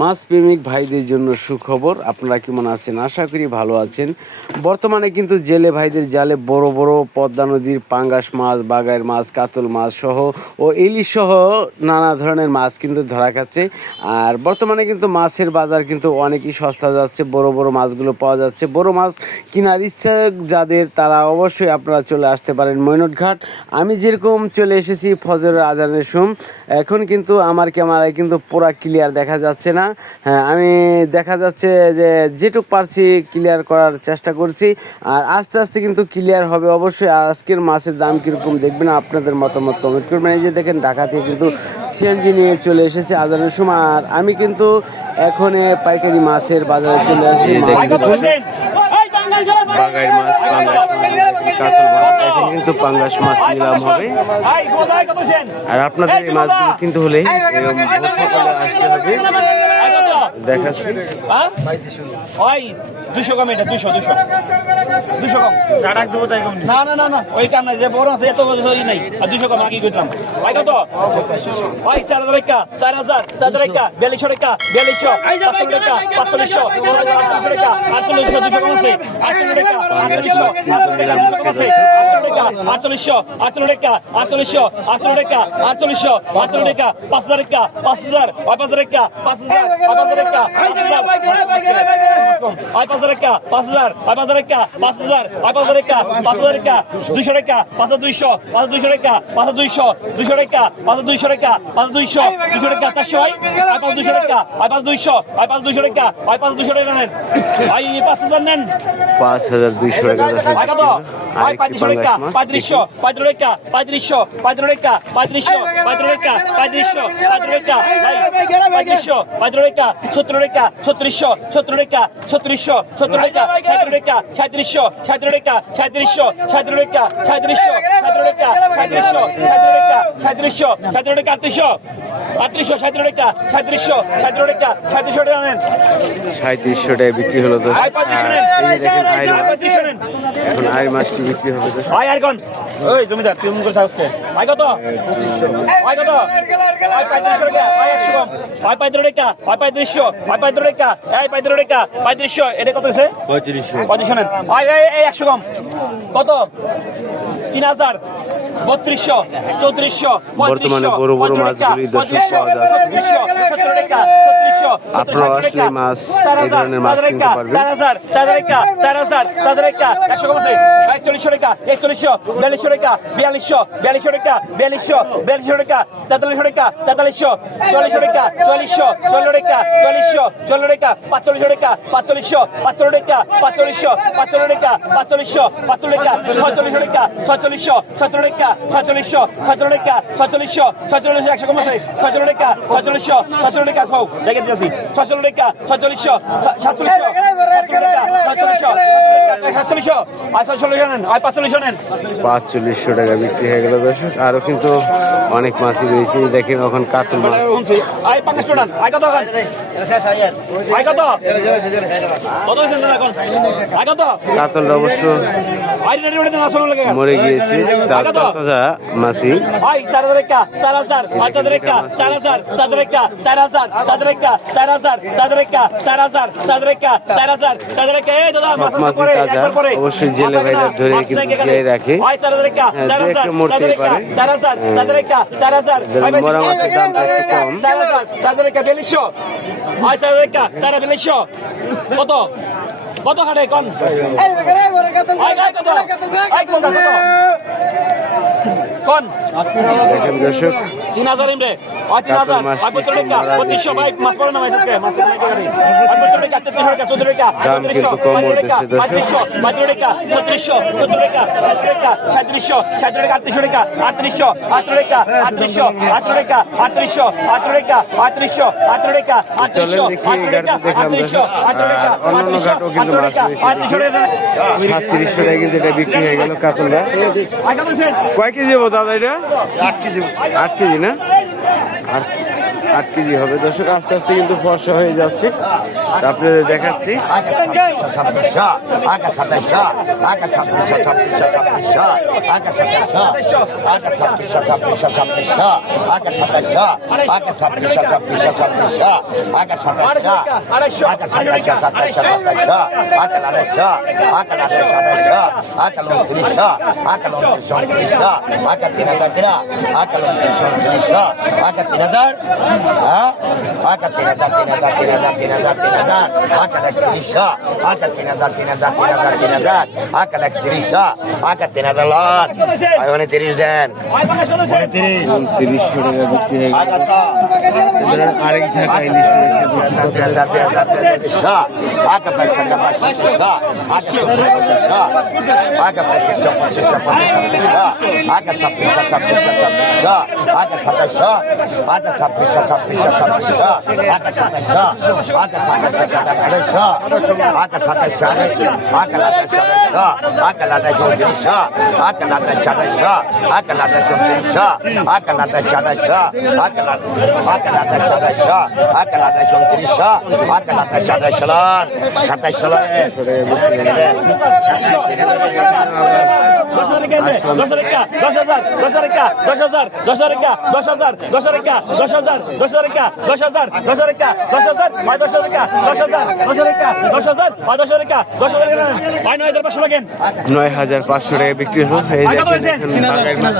মাছ প্রেমিক ভাইদের জন্য সুখবর। আপনারা কেমন আছেন? আশা করি ভালো আছেন। বর্তমানে কিন্তু জেলে ভাইদের জালে বড় বড় পদ্মা নদীর পাঙ্গাস মাছ, বাগাইর মাছ, কাতল মাছ সহ ও ইলিশ সহ নানা ধরনের মাছ কিন্তু ধরা খাচ্ছে। আর বর্তমানে কিন্তু মাছের বাজার কিন্তু অনেকই সস্তা যাচ্ছে, বড় বড় মাছগুলো পাওয়া যাচ্ছে। বড় মাছ কেনার ইচ্ছা যাদের তারা অবশ্যই আপনারা চলে আসতে পারেন মৈনটঘাট। আমি যেরকম চলে এসেছি ফজরের আজানের সময়, এখন কিন্তু আমার ক্যামেরায় কিন্তু পুরা ক্লিয়ার দেখা যাচ্ছে না। হ্যাঁ, আমি দেখা যাচ্ছে যে যেটুক পারছি ক্লিয়ার করার চেষ্টা করছি, আর আস্তে আস্তে কিন্তু ক্লিয়ার হবে অবশ্যই। আজকের মাছের দাম কীরকম দেখবেন, আপনাদের মতামত কমেন্ট করবেন। এই যে দেখেন, ঢাকা থেকে কিন্তু সিএনজি নিয়ে চলে এসেছে আজানের সময়, আর আমি কিন্তু এখন পাইকারি মাছের বাজারে চলে আসি। বাগাই মাছ, কাতল মাছ, এখন কিন্তু পাঙ্গাস মাছ নিলাম হবে। আর আপনাদের এই মাছগুলো কিন্তু হলে সকালে আসতে হবে। দেখাচ্ছি 200 কম, এটা 200 কম। না ওই কাম নাই, যে বড় আছে এত নাই। আর 200 কম আগে কইতাম। ভাই কত? ভাই 4000 টাকা, 4000 টাকা, 4200 টাকা, 4200, 500 টাকা, 4500, 4500 টাকা, 4800, 200 কম আছে, 4800 টাকা, 4800, 4800, 4800 টাকা, 4800, 4800 টাকা, 4800, 4800 টাকা, 5000 টাকা, 5000, 5000 টাকা, 5000, 5000 টাকা, 5000, 5000 টাকা, 5000, 5000 টাকা, 5000, 5000 টাকা, 5000 টাকা, 200 টাকা, 5200, 5200 টাকা, 5200, 200 টাকা, 5200 টাকা, 5200, 200 টাকা, 400, 5200 টাকা, 5200, 5200 টাকা, 5200 টাকা নেন, 5000 নেন, 5200 টাকা। ভাই কত? ভাই 3500 টাকা, 3500, 3500 টাকা, 3500, 3500 টাকা, 3500, 3500 টাকা, 3500, 3500 টাকা, ভাই 3500, 3500 টাকা, 70 টাকা, 3600, 70 টাকা, 3600, 70 টাকা, 70 টাকা, 3700, 70 টাকা, 3700, 70 টাকা, 3700, 70 টাকা, 3700, 70 টাকা, 3700, 70 টাকা, 3800, 70 টাকা, 3700, 70 টাকা, 3700 টাকা নেন, 3700 টাকা বিক্রি হলো। তো ভাই 3500 নেন, এই দেখেন আইর মাছ, 3500 নেন, এখন আইর মাছটি বিক্রি হবে। তো ভাই আর কোন ওই জমিদার তুমি করে থাকছে, ভাই কত? 2500, ভাই কত? ভাই 3500 টাকা, ভাই 100 কম, ভাই 3500 টাকা, ভাই 3500, ভাই 3500 টাকা, এই 3500 টাকা, 3500, এটা কত আছে? 3500 নেন, ভাই এই 100 কম, কত? 3000, 3200, 3400, বর্তমানে বড় বড় মাছগুলি দর্শক পাওয়া যাচ্ছে। আপনারা আসলে মাছ এই ধরনের মাছ কিনতে পারবেন। 4000 টাকা, 100 কম আছে, 4100 টাকা, 4100, 4200 টাকা, 4200, 4200 টাকা, 4200, 4200 টাকা, 4300 টাকা, 4300, 4400 টাকা, 4400, 44 টাকা, 4400, 44 টাকা, 4500 টাকা, 4500, 45 টাকা, 4500, 45 টাকা, 4500, 45 টাকা, 4600 টাকা, 4600, 17 টাকা, 4600, 17 টাকা, 4600, 4600, 100 কম আছে, 46 টাকা, 4600, 17 টাকা খাও, দেখে দিয়েছি, 46 টাকা, 4600, 4700, 4700, আর 4700 নেন, আর 4500 নেন, 4500 টাকা বিক্রি হয়ে গেল দর্শক। আরো কিন্তু অনেক মাছই রয়েছে। দেখেন এখন কাতল মাছ, আই 500 টাকা, আই কত? আই কত? কত হয়েছে না এখন? আই কত? কাতলটা অবশ্য আই রেডি রেডি না শুনুন লাগে, মরে গিয়েছে, তাজা মাছি। আই 4000 টাকা, 4000, 5000 টাকা, 4000, 70 টাকা, 4000, 70 টাকা, 4000, 70 টাকা, 4000, 70 টাকা, 4000, 70 টাকা, এই দাদা মাছ মাছি করে তাজা, একবার পরে অবশ্যই জেলে ভাইরা ধরে কিন্তু জিয়াই রাখে। আই 4000 টাকা, 4000, মরতে পারে। 4000, 70 টাকা, 4000, মরা মাছের দাম একটু কম। 4000, 70 টাকা, 4200, আই 4000 টাকা, 4200, কত? কত হাটে কোন? আই কত? আই কোন কত? কোন? দেখেন দর্শক, 3000 ইমরে, 3000, 75 টাকা, 2500, ভাই মাছ পড়ে না ভাই আজকে, মাছ নাই টাকা, 75 টাকা, 3300 টাকা, 14 টাকা, দাম কিন্তু কম উঠতেছে দর্শক। 3500 টাকা, 3600, 17 টাকা, 17 টাকা, 3700, 17 টাকা, 3800 টাকা, 3800, 18 টাকা, 3800, 18 টাকা, 3800, 18 টাকা, 3800, 18 টাকা, 3800, 18 টাকা, 3800, 18 টাকা, 3800, 18 টাকা, 3800 টাকা, 3700 টাকা কিন্তু এটা বিক্রি হয়ে গেল কাতলটা। কয় কেজি হবো দাদা এটা? 8 কেজি। 8 কেজি না? 8 কেজি হবে দর্শক। আস্তে আস্তে কিন্তু ফর্সা হয়ে যাচ্ছে, তা আপনাদের দেখাচ্ছি। দেন 2900 টাকা বিক্রি হয়ে গেল। আরেক টাকা ইলিশ $9,500 টাকা বিক্রি হলো। এই দেখেন এখন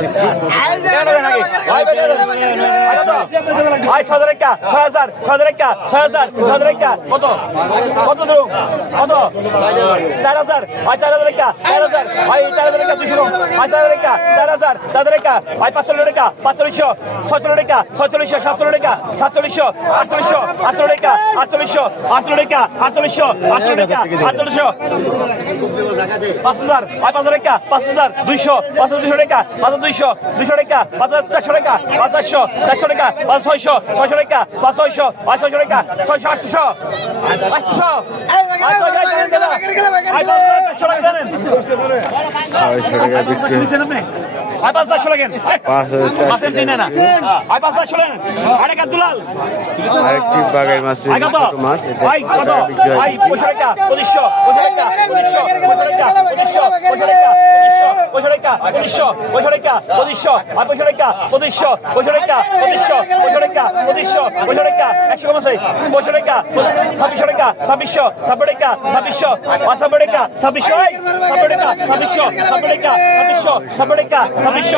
বাগাইয়ের মাছ আরেকটি বাগাই মাছ ছোট মাছ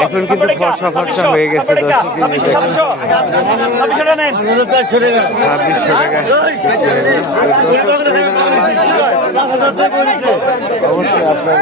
এখন কিন্তু ফর্সা ফর্সা হয়ে গেছে দর্শক। 2600 টাকা অবশ্যই আপনার